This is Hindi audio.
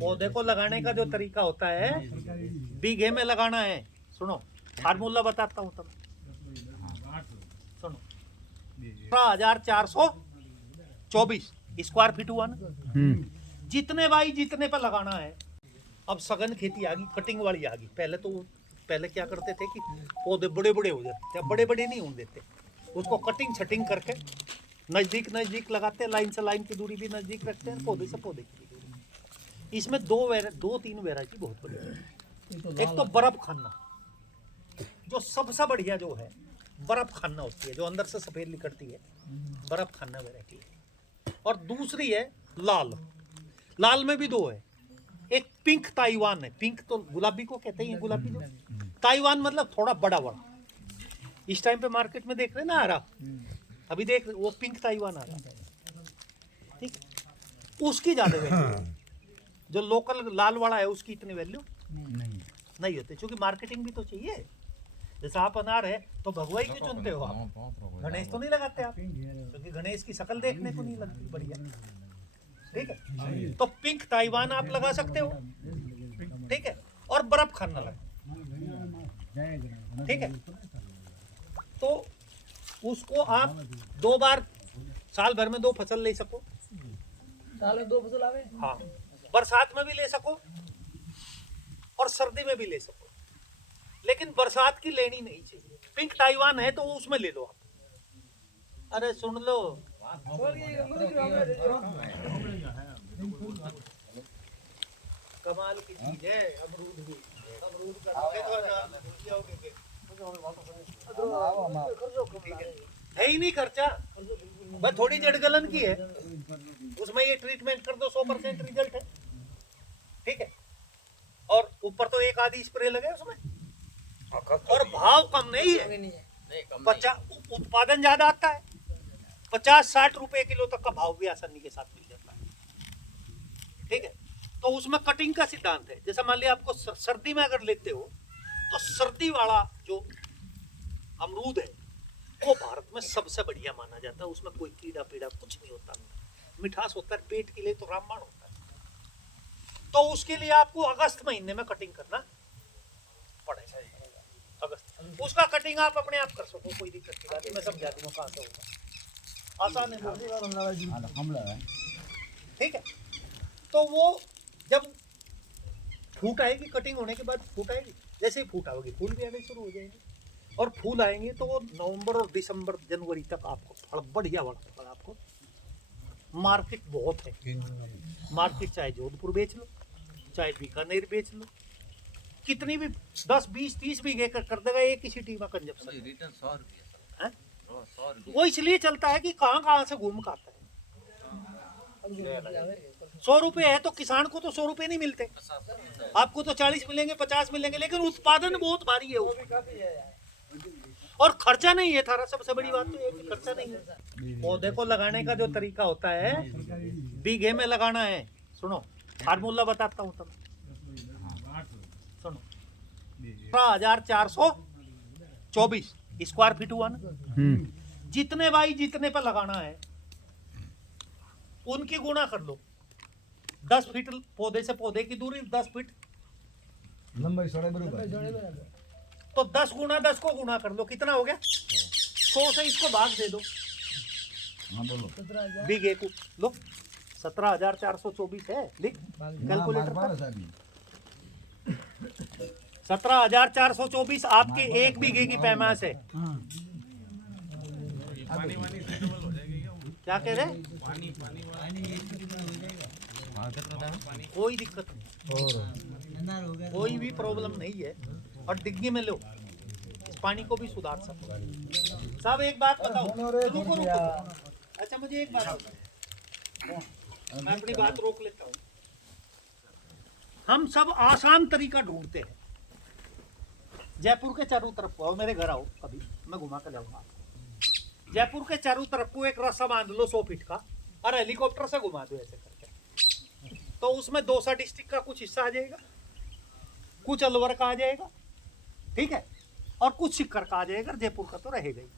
पौधे को लगाने का जो तरीका होता है, बीघे में लगाना है। सुनो, फार्मूला बताता हूँ तुम्हें, सुनो। 17,424 स्क्वायर फीट हुआ ना। जितने बाई जितने पर लगाना है। अब सघन खेती आ गई, कटिंग वाली आ गई। पहले क्या करते थे कि पौधे बड़े बड़े हो जाते थे, बड़े बड़े नहीं होने देते, उसको कटिंग छटिंग करके नजदीक लगाते हैं, लाइन से लाइन की दूरी भी नजदीक रखते हैं, पौधे से पौधे की दूरी। इसमें दो तीन वेराइटी बहुत बढ़िया। एक तो बर्फ खाना, जो सबसे बढ़िया जो है बर्फ खाना होती है, जो अंदर से सफेद निकलती है, बर्फ खाना वेराइटी है। और दूसरी है लाल में भी दो है। एक पिंक ताइवान है, पिंक तो गुलाबी को कहते हैं, गुलाबी जो ताइवान मतलब थोड़ा बड़ा इस टाइम पे मार्केट में देख रहे ना आ रहा, अभी देख वो पिंक ताइवान आ रहा, ठीक। उसकी ज्यादा वैल्यू, जो लोकल लाल वाला है उसकी इतनी वैल्यू नहीं होती, क्योंकि मार्केटिंग भी तो चाहिए। जैसे आप अनार है तो भगवाई क्यों चुनते हो आप, गणेश तो नहीं लगाते आप, क्योंकि गणेश की शक्ल देखने को नहीं लगती बढ़िया, ठीक है। तो पिंक ताइवान आप लगा सकते हो, ठीक है, और बर्फ खाना लगा, ठीक है। तो उसको आप 2 बार साल भर में 2 फसल ले सको, साल में 2 फसल आवे। हाँ, बरसात में भी ले सको और सर्दी में भी ले सको, लेकिन बरसात की लेनी नहीं चाहिए। पिंक ताइवान है तो उसमें ले लो आप। अरे सुन लो, कमाल की चीज है अमरूद भी। अमरूद का है ही नहीं खर्चा, बस थोड़ी जड़गलन की है, उसमें ये ट्रीटमेंट कर दो, 100% रिजल्ट है, ठीक है। और ऊपर तो एक आधी स्प्रे लगे उसमें, और भाव कम नहीं है, 50 उत्पादन ज्यादा आता है, 50-60 रुपए किलो तक का भाव भी आसानी के साथ मिल जाता है, ठीक है। तो उसमें कटिंग का सिद्धांत है। जैसे मान लिया आपको सर्दी में अगर लेते हो तो सर्दी वाला जो अमरूद है वो भारत में सबसे बढ़िया माना जाता है, उसमें कोई कीड़ा पीड़ा कुछ नहीं होता, मिठास होता है, पेट के लिए तो रामबाण होता है। तो उसके लिए आपको अगस्त महीने में कटिंग करना पड़ेगा, अगस्त। उसका कटिंग आप अपने आप कर सको, कोई दिक्कत की बात नहीं, मैं समझा दूंगा कहाँ से होगा, आसान है, ठीक है। तो वो जब फूट आएगी, कटिंग होने के बाद फूट आएगी, जैसे ही फूट आएगी फूल भी आने शुरू हो जाएंगे, और फूल आएंगे तो वो नवंबर और दिसंबर जनवरी तक आपको फल बढ़िया फल आपको। मार्केट बहुत है, मार्केट चाहे जोधपुर बेच लो, चाहे बीकानेर बेच लो, कितनी भी 10, 20, 30 बीघे कर देगा एक ही सिटी में कंजप्शन। वो इसलिए चलता है कि कहाँ से घूम कर आता है। 100 रुपए है तो किसान को तो 100 रुपए नहीं मिलते, आपको तो 40 मिलेंगे, 50 मिलेंगे, लेकिन उत्पादन बहुत भारी है वो, और खर्चा नहीं है। थारा सबसे बड़ी बात तो ये कि खर्चा नहीं है। पौधे को लगाने का जो तरीका होता है, बीघे में लगाना है। सुनो, फार्मूला बताता हूँ तुम्हें, सुनो। 17,424 स्क्वायर फीट हुआ ना। जितने बाई जितने पर लगाना है उनकी गुणा कर लो, 10 फीट पौधे से पौधे की दूरी, 10 फीट लंबाई, तो 10 गुना 10 को गुणा कर लो, कितना हो गया? 100 से इसको भाग दे दो, हाँ बोलो, बीघे को लो, 17,424 है, लिख कैलकुलेटर पर। 17,424 आपके एक बीघे की पैमाश है। क्या कह रहे? कोई दिक्कत नहीं, कोई भी प्रॉब्लम नहीं है, और डिग्गी में लो, इस पानी को भी सुधार सकते। साहब एक बात बताओ, रुको। अच्छा मुझे एक बात बताओ, मैं अपनी बात रोक लेता हूँ। हम सब आसान तरीका ढूंढते हैं। जयपुर के चारों तरफ को आओ, मेरे घर आओ कभी, मैं घुमा कर लाऊंगा। जयपुर के चारों तरफ को एक रास्ता बांध लो 100 फीट का, और हेलीकॉप्टर से घुमा दो ऐसे करके, तो उसमें दौसा डिस्ट्रिक्ट का कुछ हिस्सा आ जाएगा, कुछ अलवर का आ जाएगा, ठीक है, और कुछ सिक्कर का आ जाएगा, जयपुर का तो रहेगा ही।